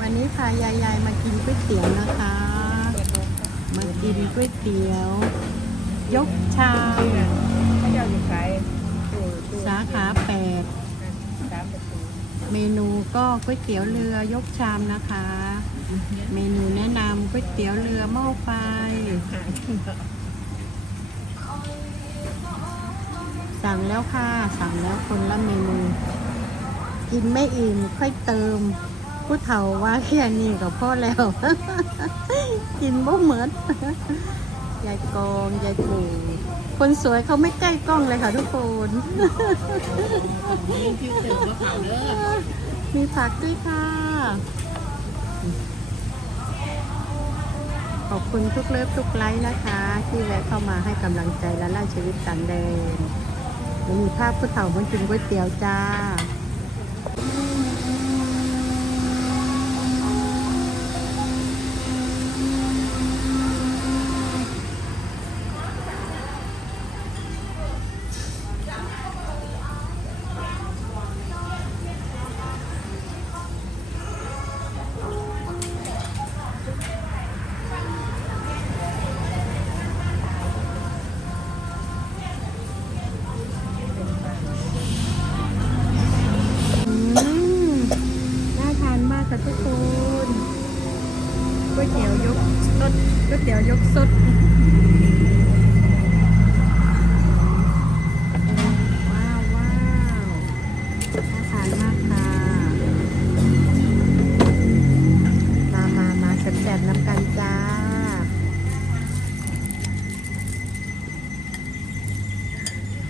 วันนี้พายายายมากินก๋วยเตี๋ยวนะคะ มากินก๋วยเตี๋ยว ยกชามถ้าเจ้าอยู่ขายตู้ตู้สาขาแปดเมนูก็ก๋วยเตี๋ยวเรือยกชามนะคะ เมนูแนะนำก๋วยเตี๋ยวเรือหม้อไฟสั่งแล้วค่ะ สั่งแล้วคนละเมนู กินไม่อิ่มค่อยเติม ผู้เฒ่าว่าแค่นี้ก็พอแล้ว กินบ่เหมือนยายกองยายปู่คนสวยเขาไม่ใกล้กล้องเลยค่ะทุกคนนี่ที่เสิร์ฟก็เขาเด้อมีผักด้วยค่ะ ขอบคุณทุกเลิฟทุกไลค์นะคะ ที่แวะเข้ามาให้กำลังใจและล่าชีวิตต่างแดนมีภาพผู้เฒ่ามันกินก๋วยเตี๋ยวจ้า ตี๋ยวยกสุดว้าวว้าวน่าทานมากค่ะ มามามาแซ่บๆน้ำกันจ้า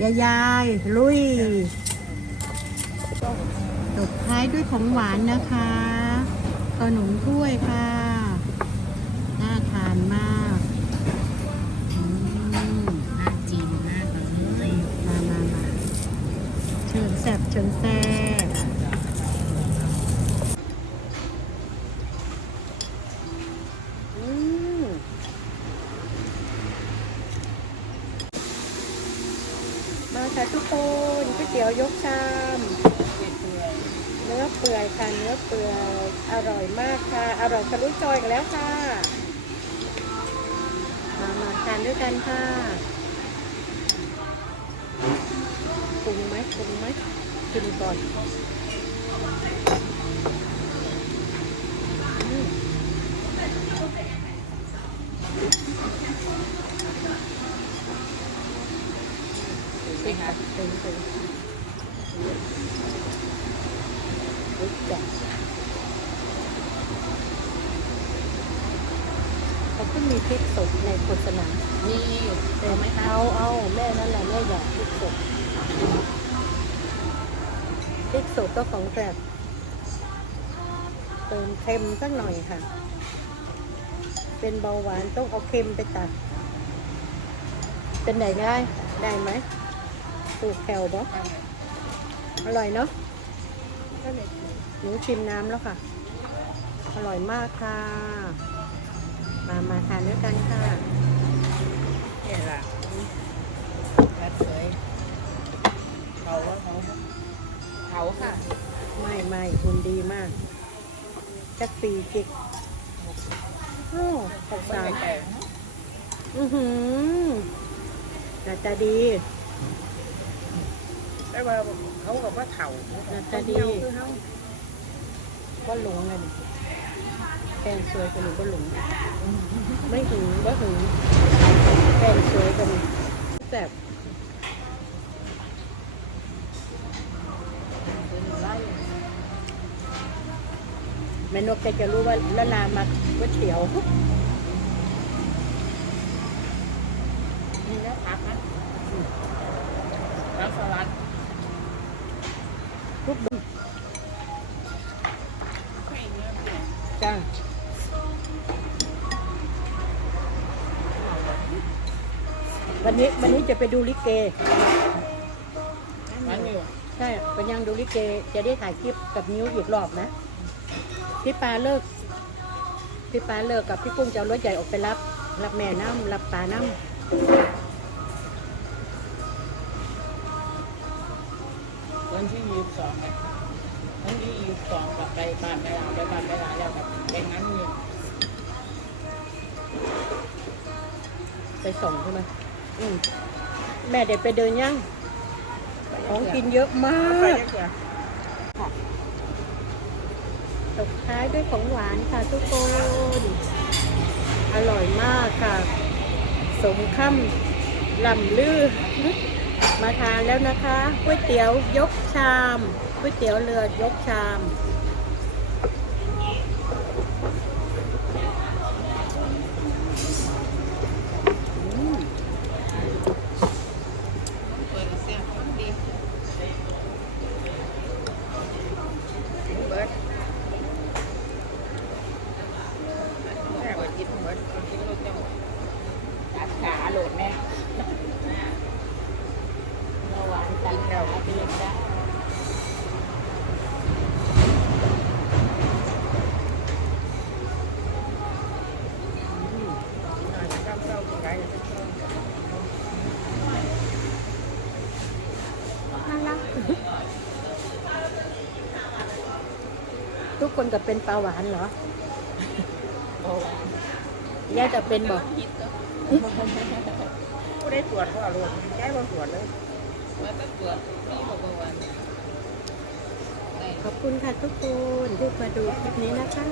ยายยายลุยตบท้ายด้วยของหวานนะคะขนมถ้วยค่ะ เตี๋ยกชามเนื้อเปื่อยค่ะเนื้อเปื่อยอร่อยมากค่ะ อร่อยทะลุจอยกันแล้วค่ะ มามาทานด้วยกันค่ะปรุงไหมปรุงไหมกินก่อนอืมตึ เขาเพิ่งมีพริกสดในโฆษณานี่เต็มเอาเอาแม่นั่นแหละแม่อยากพริกสดพริกสดก็ของแซ่บเติมเค็มสักหน่อยค่ะ เป็นเบาหวานต้องเอาเค็มไปตัด เป็นไหนได้ ได้ไหมตูกแคลบ่อ ร่อยเนาะหนูชิมน้ำแล้วค่ะ อร่อยมากค่ะ มามาทานด้วยกันค่ะนี่ล่ะรัดสวยเขาว่าเขาเขาค่ะ ไม่ไม่คุณดีมากจักปีจิกโอ้หกสาสามมแต่อือหือหน้าตาดี แต่ว่าเขากับว่าเถ่าหน้าตาดีคือเขาว่าหลงเลยนี่แฟนสวยกว่าหนูก็หลงไม่หึงว่าหึงแฟนสวยกว่าหนูแซ่บไล่แม่นกแกจะรู้ว่าละนามาก๋วยเตี๋ยวนี่นะพักนะแล้วสลัด ทุบจ้าวันนี้วันนี้จะไปดูลิเก ใช่เป็นยังดูลิเก จะได้ถ่ายคลิปกับนิ้วอีกรอบนะ พี่ปาเลิก พี่ปาเลิกกับพี่กุ้งจะเอารถใหญ่ออกไปรับ รับแม่น้ำรับปลาน้ำ วันที่ยี่สิบสองวันที่ยี่สิบสองกับไปบ้านไปหลานไปบ้านไปหลาแล้วกับไปงั้นนี่ไปส่งใช่ไหมอืมแม่เด็กไปเดินยังของกินเยอะมาไปกได้กว่าตบท้ายด้วยของหวานค่ะทุกคน อร่อยมากค่ะ สมคำลำลือ มาทานแล้วนะคะก๋วยเตี๋ยวยกชามก๋วยเตี๋ยวเรือยกชาม อืม เปิดเสียงดีเบิร์ดแค่ว่ากินเบิร์ดกินลูกจังจัดขาโหลดแม่เมื่อวานตันแล้วไปเลยจ้าหน่อยจะก้าวเข้าไปได้ น่ารัก ทุกคนก็เป็นปลาหวานเหรอโอ้ย่าจะเป็นบอกผู้ได้ตรวจก็อารมณ์แก้บนตรวจเลยว่าต้องตรวจนี่บอกว่าขอบคุณค่ะทุกคนที่มาดูคลิปนี้นะคะ